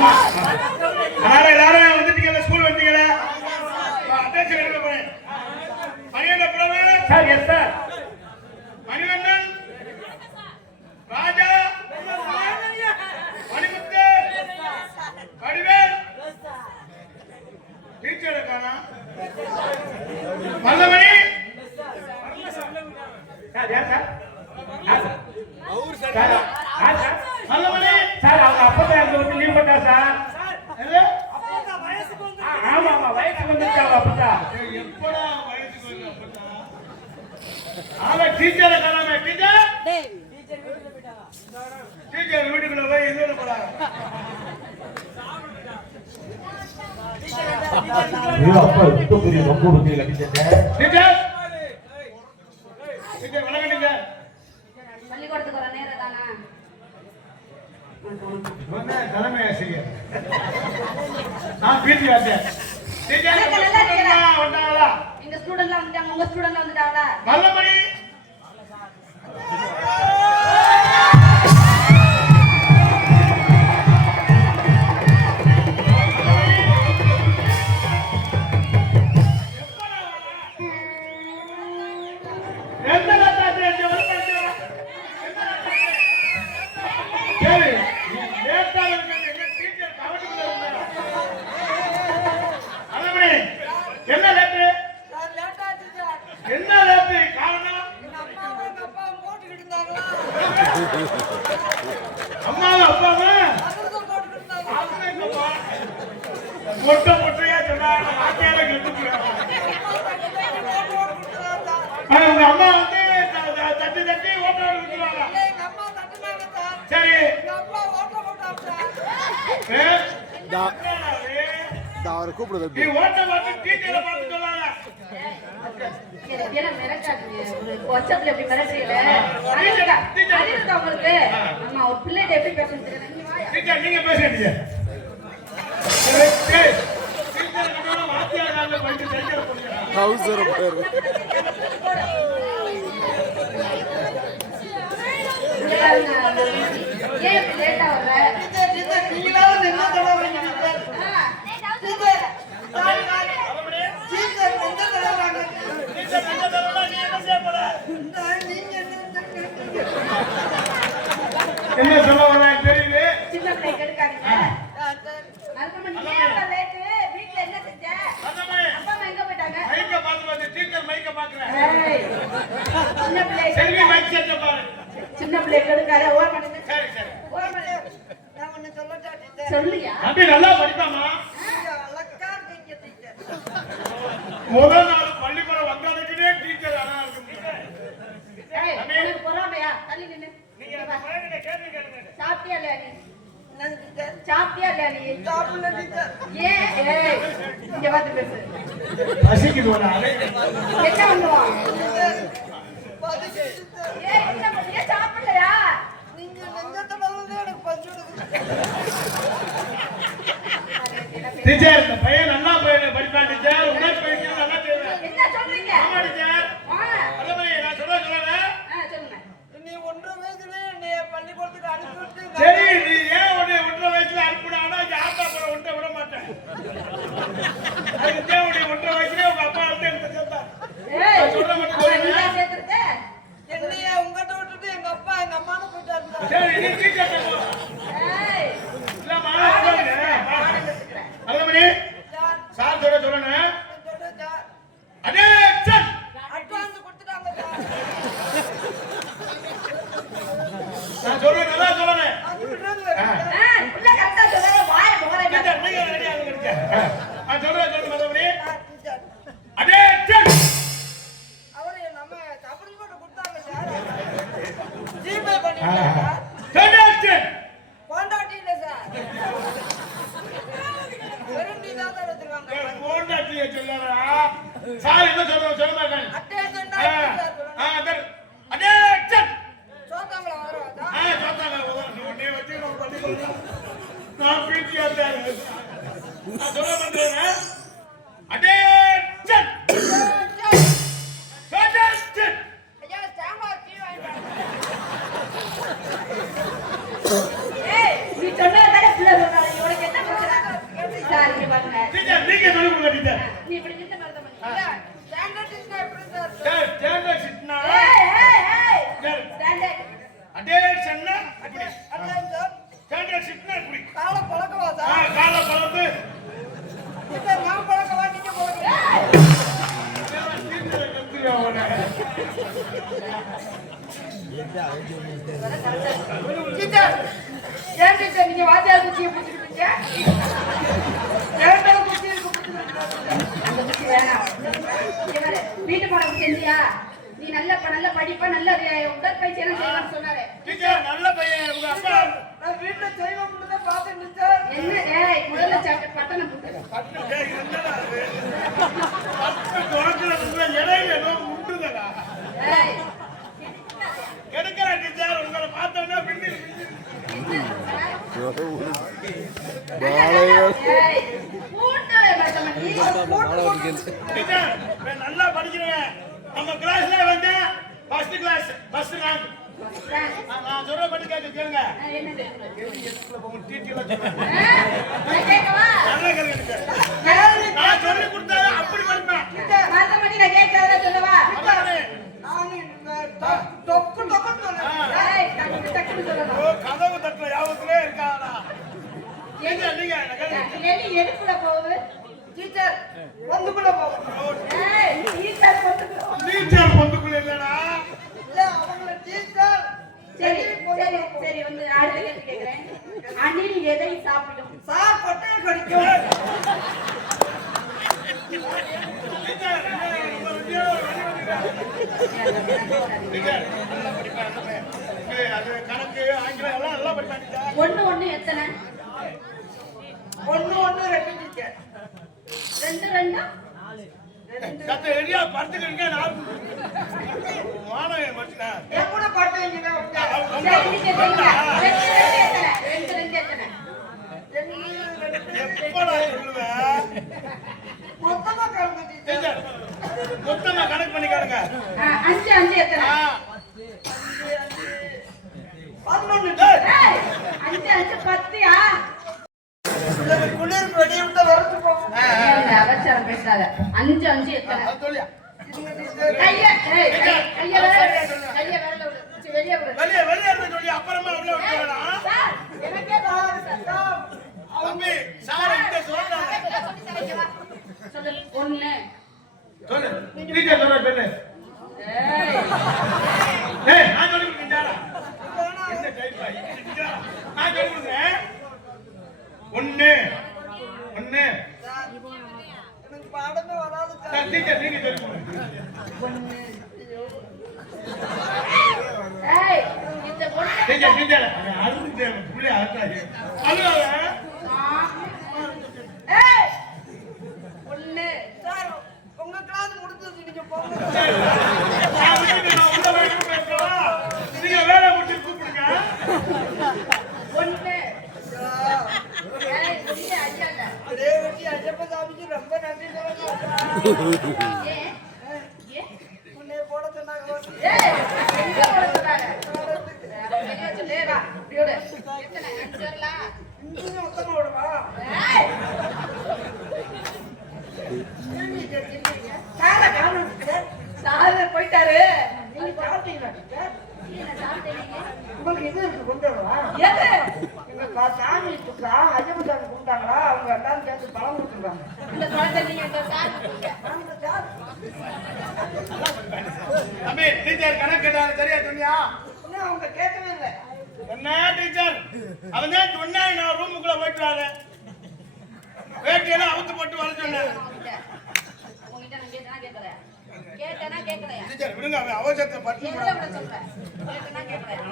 அதனால எல்லாரும் வந்துட்டீங்கல்ல school வந்துட்டீங்கல்ல? Attention எடுக்க போறேன். Manikanda Prabhu sir yes sir Manivannan. Raja. Manimuthu. Vadivel. டீச்சரை காணா மல்லமணி சார் யார் சார் யார் சார் சார் யார் சார் மல்லமணி சார் அவங்க அப்பதான் அங்க வந்து சார் ஆமா ஆமா வயசுக்கு வந்துருச்சு அவங்க எப்படா வயசுக்கு வந்த அப்பதான்? ஆமா டீச்சரை காணாம டீச்சர் டீச்சர் வீட்டுக்குள்ள போய் இது போறாங்க அப்பா எந்த பெரிய ரொம்ப கொடுக்கல டீச்சர் டீச்சர் வணக்கம் டீச்சர் பள்ளிக்கூடத்துக்கு வர நேரம் தானா இவன் தான் தலைமை ஆசிரியர். நான் பிடி எங்க ஸ்டூடெண்ட்லாம் வந்துட்டாங்க. உங்க ஸ்டூடெண்ட்லாம் வந்துட்டாங்களா? அம்மாவும் அப்பாவும் மொட்டை மொட்டையா சொன்னாங்க வாத்தியார உங்க அம்மா வந்து தட்டி தட்டி ஓட்டோட விட்டுருவாங்க சரி? அவரை கூப்பிடுறது நீ ஓட்ட பார்த்து டீச்சரை பார்த்து சொல்லாத. என்ன மிரட்டாதீங்க. ஒரு வாட்ஸ்அப்ல எப்படி மிரட்டுறீங்களே? இருக்கா உங்களுக்கு? ஆமா, ஒரு பிள்ளைகிட்ட எப்படி பேசணும் தெரியாது. நீங்க ஹவுசர் பேரு. ஏன் லேட்டா வர்ற? ஆ, டீச்சர் எங்க தரலாம் நீ என்ன செய்ய போற என்ன சொல்ல வரேன் தெரியுது சின்ன பிள்ளை கெடுக்காதீங்க. அதுக்கு நீ ஏன் இவ்வளவு லேட்டு? வீட்ல என்ன செஞ்ச? அந்தமே அப்பா அம்மா எங்க போயிட்டாங்க? மைக்க பார்த்து பார்த்து டீச்சர் மைக்க பாக்குறேன் ஏய், சின்ன பிள்ளைய செல்வி கெடுக்காத. மைக் செட்ட பாரு சின்ன பிள்ளைய கெடுக்காத. ஓரம் பண்ணுங்க. சரி சரி ஓரம் பண்ணுங்க. சொல்லுயா தம்பி நல்லா படிப்பாமா முதல் நாள் பள்ளிக்கூடம் வந்ததுக்குனே டீச்சர் அதான் இருக்கு ஏய், உனக்கு பொறாமையா? தள்ளி நின்னு. நீங்க அந்த பையன்கிட்ட கேள்வி கேளுங்க சாப்பிட்டியா இல்லையா நீ? சாப்பிட்டியா இல்லையா நீ? ஏன்? ஏய், இங்க வந்து பேசு. ஒரு ஆளு என்ன பண்ணுவான்? ஏய், என்ன பண்ணு? ஏன் சாப்பிடலையா? டீச்சர் இந்த பையன் நல்லா பையன் படிப்பான் டீச்சர் உடற்பயிற்சி நல்லா செய்வேன் என்ன சொல்றீங்க? ஆமா டீச்சர் ஆ, வல்லமணி நான் சொல்ல சொல்லல ஆ, சொல்லுங்க. சரி நீ ஏன் உன்னை ஒன்றரை வயசுல அனுப்பினானா இங்க ஆத்தா கூட ஒன்றை விட மாட்டேன் அதுக்கு உன்னை ஒன்றரை வயசுலயே உங்க அப்பா வந்து எனக்கு சேர்த்தா ஏய், நான் சொல்ற மட்டும் அவனை சொல்லுங்க. நீயா சேர்த்திருக்க? என்னைய உங்ககிட்ட விட்டுட்டு எங்க அப்பா எங்க அம்மான்னு போயிட்டாரு சரி நீ டீச்சர் போ ஏய், இல்லம்மா ஆளை சொல்லுங்க ஆளை வச்சுக்கிறேன். வல்லமணி சார் சொல்ல சொல்லணும் அதே சன் அட்வான்ஸ் கொடுத்துட்டாங்க சார் நான் சொல்றேன் நல்லா சொல்லணும் அது விடுறது ஆ. ஆ, உள்ள கரெக்டா சொல்லு, வாயை முகரை டீச்சர் நீங்க ரெடியா இருங்க நான் சொல்றேன் சொல்லுங்க வல்லமணி அதே சன் அவரு நம்ம கபடி போட்டு கொடுத்தாங்க சார் ஜிபே பண்ணிட்டேன் சார் அதே சன் கொண்டாட்டி இல்ல சார் வெறும் டீ தான் சார் வச்சிருக்காங்க போண்டாட்டிய சொல்லறா சார் என்ன சொல்ற சொல்ல மாட்டாங்க அட்டேஷன் ஆ, தான் ஆ, அதே- அதே சன் சோத்தாங்களா வரும் ஆ, சொத்தாங்க. நீ- நீ வச்சுக்கணும் பள்ளிக்கூடம். நான் பிடியா இருந்தேன். நான் சொல்ல செஞ்சியா நீ நல்ல நல்ல படிப்ப நல்ல உடற்பயிற்சி எல்லாம் செய்யணும்னு சொன்னாரு. டீச்சர் நல்ல பையன் உங்க அப்பா. நான் தான் பார்த்தேன் டீச்சர். என்ன? ஏய் முதல்ல சட்ட பட்டணம் போட்டு என்னடா இடையில ஏதோ முட்டுதடா. ஏய். கெடுக்கிற டீச்சர். உங்களை பார்த்தோன்னே பின்னி நல்லா படிக்கிறவன். நம்ம கிளாஸ்ல வந்து ஃபர்ஸ்ட் கிளாஸ் ஃபர்ஸ்ட் ரேங்க் நான் சொல்ற பண்ணி கேட்க கேளுங்க? நான் சொல்லி கொடுத்தா அப்படி மத்தமடி நான் கேட்கறத சொல்லவா? டொக்கு டக்கு ஓ, கதவு தட்டுற யாபத்திலே இருக்காடா நீங்க. எலி எடுப்புல போகுது? டீச்சர் வந்துக்குள்ள போகும் ஏய் டீச்சர் இல்லடா இல்ல அவங்கள டீச்சர் சரி சரி சரி வந்து அடுத்த கேள்வி கேக்குறேன். அணில் எதை சாப்பிடும்? சார் கடிக்கும். டீச்சர் ஒண்ணு ஒண்ணு எத்தனை? ஒண்ணு ஒண்ணு ரெண்டு ரெண்டு ரெண்டா? சத்த எரியா படுத்துக்கிறீங்க நான் மாணவன் கூட வைங்க சரி நீங்க சொல்லுங்க ரெண்டு ரெண்டு எத்தனை ரெண்டு ரெண்டு எத்தனை எப்படா சொல்லுவேன் மொத்தமா கலந்து டீச்சர் டீச்சர் மொத்தமா கணக்கு பண்ணி காடுங்க ஆ, அஞ்சு அஞ்சு எத்தனை பதினொன்னு ஏய், அஞ்சு அஞ்சு பத்தியா குளிர் வெடி விட்டு வரத்து போகும் அவசரம் பேசாத அஞ்சு அஞ்சு எத்தனை சொல்லியா கைய ஏய், கை- கைய விரல விடு. கைய விரல விடு. சி, வெளிய விடு. வெளியே வெளியே இருந்து சொல்லி அப்புறமா உள்ள விட்டுறா சார், எனக்கே தோணுது சார். தம்பி சார் என்கிட்ட சொல்றாங்க சொல்லு. ஒண்ணு. சொல்லு. டீச்சர் சொல்ற சொல்லு. ஏய், ஏய் நான் சொல்லி கொடுத்தேன் டைப்பா டீச்சர் நான் சொல்லி கொடுத்தேன் ஒண்ணு. ஒண்ணு. எனக்கு பாடமே வராது சார். சார் டீச்சர் நீங்க சொல்லி கொடுங்க. ஏய், இந்த பொண்ணு டீச்சர் டீச்சர் அழுது புள்ளி அழுத்தாது அழுவாத ஏய், ஒண்ணு. சார் உங்க கிளாஸ் முடிஞ்சது நீங்க போங்க நான் விட்டுட்டு நான் உள்ள வரைக்கும் பேசவா நீங்க வேலை முடிச்சு கூப்பிடுங்க ஒண்ணு. ஏய், ஒண்ணு, ஐயா இல்ல. ஒரே வெட்டி ஐயப்ப சாமிக்கு ரொம்ப நன்றி? உன்னை போட சொன்னாங்க. மொத்தமா விடுவா சாரு போயிட்டாரு? உங்களுக்கு இருக்கு கொண்டு வரவா? எது? சாமி சுற்றா ஐயப்ப சாமி கும்பிட்டாங்களா அவங்க எல்லாரும் சேர்ந்து பழம் கொடுத்துருக்காங்க இந்த பழத்தை நீங்க இந்த அந்த சார் தம்பி டீச்சர் கணக்கு கேட்டாங்க சரியா சொன்னியா இன்னும் அவங்க கேட்கவே இல்லை என்ன டீச்சர் அவன் தான் சொன்னா நான் ரூமுக்குள்ள போயிட்டு வரேன் வேட்டியெல்லாம் அவுத்து போட்டு வர சொன்னேன் உங்ககிட்ட. உங்ககிட்ட நான் கேட்டேனா கேட்கலையா? கேட்டேனா கேட்கலையா? டீச்சர் விடுங்க அவன் அவசரத்தை பட்டு எதுல விட சொல்றேன்? கேட்டேனா கேட்கலையா?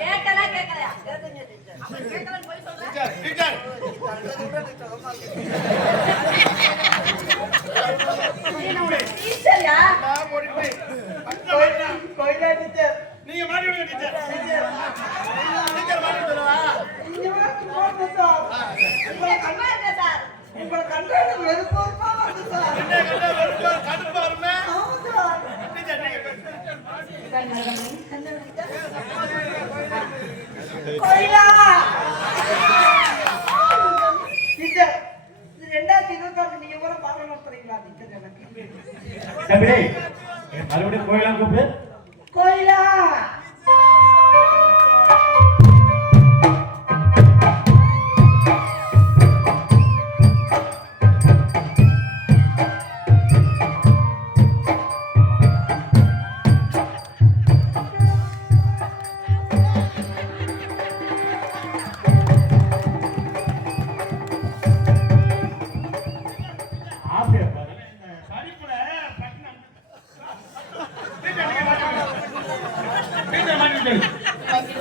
கேட்டேனா கேட்கலையா? அவன் கேட்கலன்னு போய் சொல்றேன். Teacher teacher? நான் டீச்சர் நீங்க மாட்டி விடுங்க டீச்சர் டீச்சர் மாட்டி விடுவா இங்க வந்து போட்டு சார். உங்களை கண்டாடு வெறுப்பா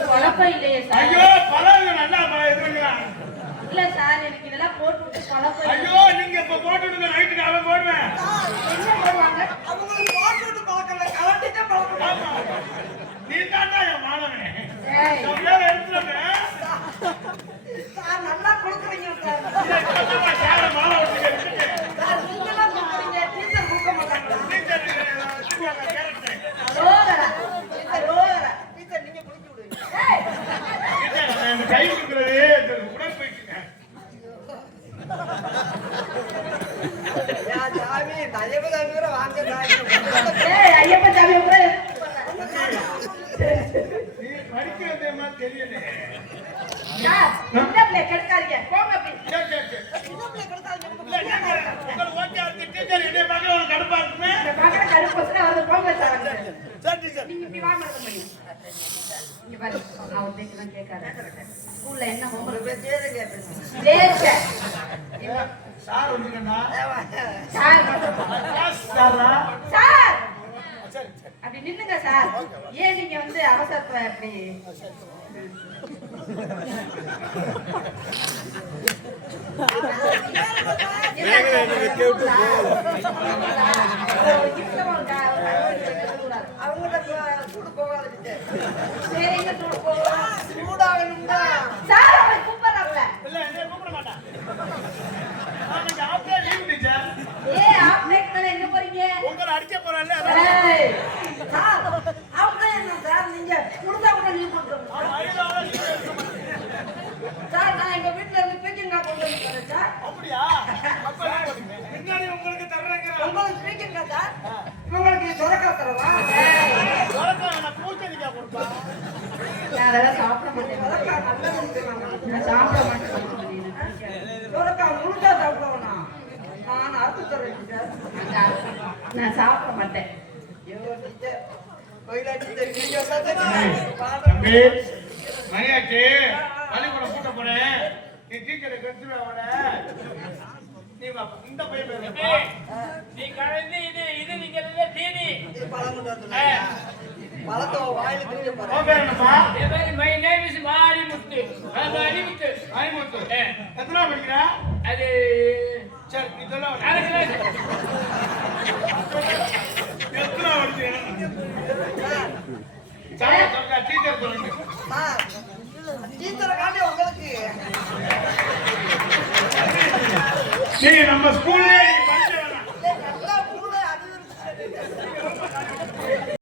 குழப்பம் இல்லையே சார். ஐயோ நல்லா இருக்கிறான் இல்ல சார் எனக்கு இதெல்லாம் போட்டு விட்டு குழப்பம் ஐயோ நீங்க இப்ப போட்டு விடுங்க நைட்டு என்ன போடுவாங்க? அவங்களுக்கு போட்டு விட்டு பழக்கல கலட்டிட்டு பழக்கம் நீ தாண்டா நல்லா கொடுக்குறீங்க சார். மாலை என்ன போறீங்க? உங்களை அடிக்க போறேன் நான் சாப்பிட மாட்டேன் மணியாச்சு பள்ளிக்கூடம் கூட்ட போறேன் நீ டீச்சரை கெடுத்துட அவன. நீ இந்த பையன் நீ கலந்து இது இது நீங்க தீனி. பழத்தை வாயில திங்க பாரு my name is Marimuthu. Marimuthu. Marimuthu எத்தனை படிக்கிறா? அது சரி இதெல்லாம்